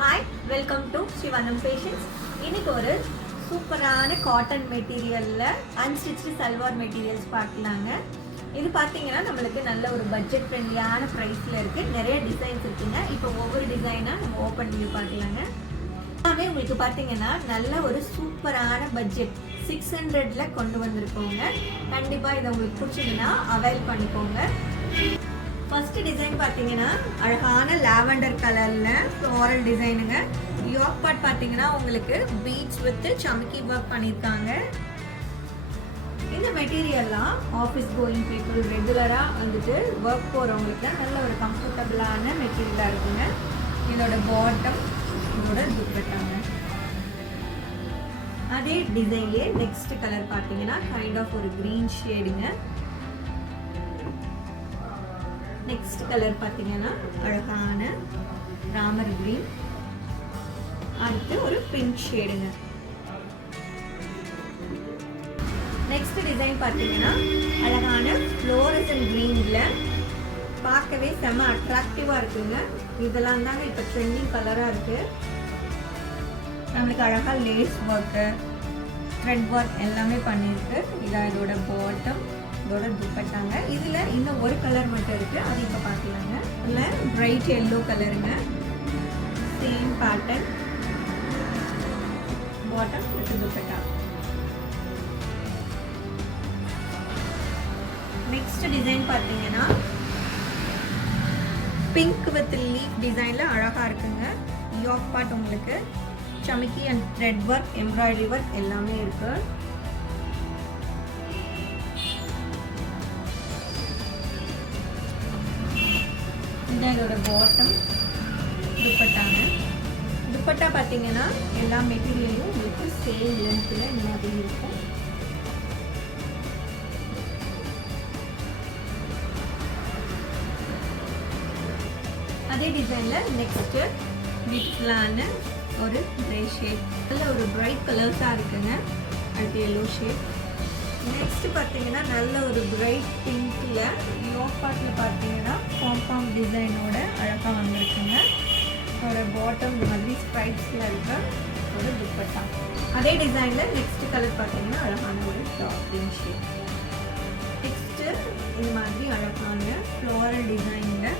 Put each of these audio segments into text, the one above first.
Hi, welcome to Sivanam fashions. இன்னைக்கு ஒரு சூப்பரான காட்டன் மெட்டீரியலில் அன்ஸ்டிச்சு சல்வார் மெட்டீரியல்ஸ் பார்க்கலாங்க. இது பார்த்தீங்கன்னா நம்மளுக்கு நல்ல ஒரு பட்ஜெட் ஃப்ரெண்ட்லியான ப்ரைஸில் இருக்குது. நிறைய டிசைன்ஸ் இருக்குங்க. இப்போ ஒவ்வொரு டிசைனாக நம்ம ஓப்பன் பண்ணி பார்க்கலாங்க. எல்லாமே உங்களுக்கு பார்த்தீங்கன்னா நல்ல ஒரு சூப்பரான பட்ஜெட் 600ல் கொண்டு வந்திருக்கோங்க. கண்டிப்பாக இதை உங்களுக்கு பிடிச்சதுன்னா அவைல் பண்ணிக்கோங்க. ஃபர்ஸ்ட் டிசைன் பார்த்தீங்கன்னா அழகான லாவெண்டர் கலரில் ஃப்ளோரல் டிசைனுங்க. யோக் பார்ட் பார்த்தீங்கன்னா உங்களுக்கு பீட்ஸ் வித் சமக்கி ஒர்க் பண்ணியிருக்காங்க. இந்த மெட்டீரியல்லாம் ஆஃபீஸ் கோயிங் பீப்புள் ரெகுலராக வந்துட்டு ஒர்க் போகிறவங்களுக்கு நல்ல ஒரு கம்ஃபர்டபுளான மெட்டீரியலாக இருக்குங்க. இதோட பாட்டம், இதோட துப்பட்டாங்க. அதே டிசைன்லேயே நெக்ஸ்ட் கலர் பார்த்தீங்கன்னா கைண்ட் ஆஃப் ஒரு க்ரீன் ஷேடுங்க. நெக்ஸ்ட் கலர் பார்த்தீங்கன்னா அழகான ராமர் கிரீன். அடுத்து ஒரு பிங்க் ஷேடுங்க. நெக்ஸ்ட் டிசைன் பார்த்தீங்கன்னா அழகான ஃப்ளோரசன் கிரீன்ல பார்க்கவே செம அட்ராக்டிவா இருக்குங்க. இதெல்லாம் தாங்க இப்போ ட்ரெண்டிங் கலராக இருக்கு. நம்மளுக்கு அழகா லேஸ் ஒர்க்கு, த்ரெட் ஒர்க் எல்லாமே பண்ணியிருக்கு. இதான் இதோட பாட்டம், இதோட துப்பட்டாங்க. இதில் இன்னும் ஒரு கலர் மட்டும் இருக்குது, அது இப்போ பார்க்கலாங்க. இதில் பிரைட் எல்லோ கலருங்க. Same pattern, bottom with dupatta. Next design பார்த்தீங்கன்னா பிங்க் வித் லீஃப் டிசைனில் அழகாக இருக்குங்க. யோக் பார்ட் உங்களுக்கு சமக்கி and thread work, embroidery work எல்லாமே இருக்குது. இதோட பாட்டம், துப்பட்டாங்க. துப்பட்டா பார்த்தீங்கன்னா எல்லா மெட்டீரியலும் உங்களுக்கு சேம் லென்த்தில் இந்த மாதிரி இருக்கும். அதே டிசைனில் நெக்ஸ்ட்டு விட்லான ஒரு கிரே ஷேட், நல்ல ஒரு பிரைட் கலர்ஸாக இருக்குங்க. அடுத்து எல்லோ ஷேட். நெக்ஸ்ட் பார்த்தீங்கன்னா நல்ல ஒரு பிரைட் பிங்க்ல யோக் பார்ட்டில் பார்த்தீங்கன்னா பாம் டிசைனோட அழகாக வந்திருக்குங்க. ஒரு பாட்டம் மாதிரி ஸ்ட்ரைப்ஸில் இருக்க ஒரு துப்பட்டா. அதே டிசைனில் நெக்ஸ்ட் கலர் பார்த்தீங்கன்னா அழகான ஒரு டாப் கிரீன் ஷேட். நெக்ஸ்ட்டு இந்த மாதிரி அழகான ஃப்ளோரல் டிசைனில்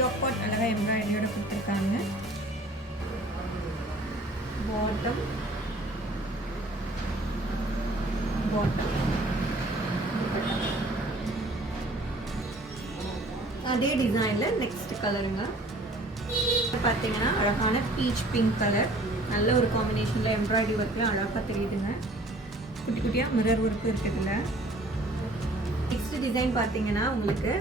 யோக் பார்ட் அழகாக எம்ப்ராய்டரியோட கொடுத்துருக்காங்க. பாட்டம், அதே டிசைனில் நெக்ஸ்ட் கலருங்க. பார்த்தீங்கன்னா அழகான பீச் பிங்க் கலர், நல்ல ஒரு காம்பினேஷனில் எம்ப்ராய்டரி ஒர்க்கில் அழகாக தெரியுதுங்க. குட்டி குட்டியாக மிரர் ஒர்க்கு இருக்குதுல்ல. நெக்ஸ்ட் டிசைன் பார்த்தீங்கன்னா உங்களுக்கு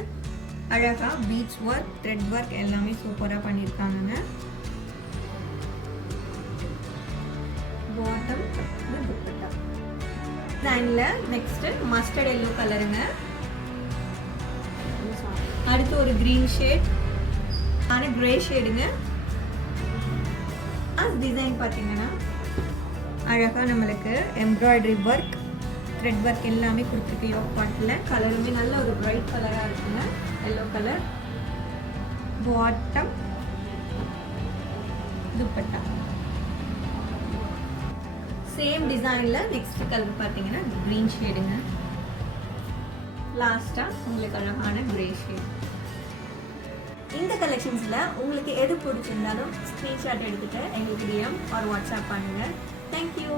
அழகாக பீட்ஸ் ஒர்க், த்ரெட் ஒர்க் எல்லாமே சூப்பராக பண்ணியிருக்காங்க. பாட்டம் துப்பட்டா. டிசைனில் நெக்ஸ்ட் மஸ்டர்ட் எல்லோ கலருங்க. அடுத்து ஒரு கிரீன் ஷேட், ஆன கிரே ஷேடுங்க. டிசைன் பார்த்தீங்கன்னா அழகாக நம்மளுக்கு எம்ப்ராய்டரி ஒர்க், த்ரெட் ஒர்க் எல்லாமே கொடுத்துருக்கு. யோக் பார்ட்டில் கலருமே நல்ல ஒரு பிரைட் கலராக இருக்குங்க. Yellow colour, bottom, dupatta. Same டிசைனில் நெக்ஸ்ட் கலர் பார்த்தீங்கன்னா க்ரீன் ஷேடுங்க. லாஸ்ட்டாக உங்களுக்கு அழகான கிரே ஷேட். இந்த கலெக்ஷன்ஸில் உங்களுக்கு எது பிடிச்சிருந்தாலும் ஸ்க்ரீன்ஷாட் எடுத்துகிட்டு எங்களுக்கு DM ஆர் வாட்ஸ்அப் பண்ணுங்கள். தேங்க்யூ.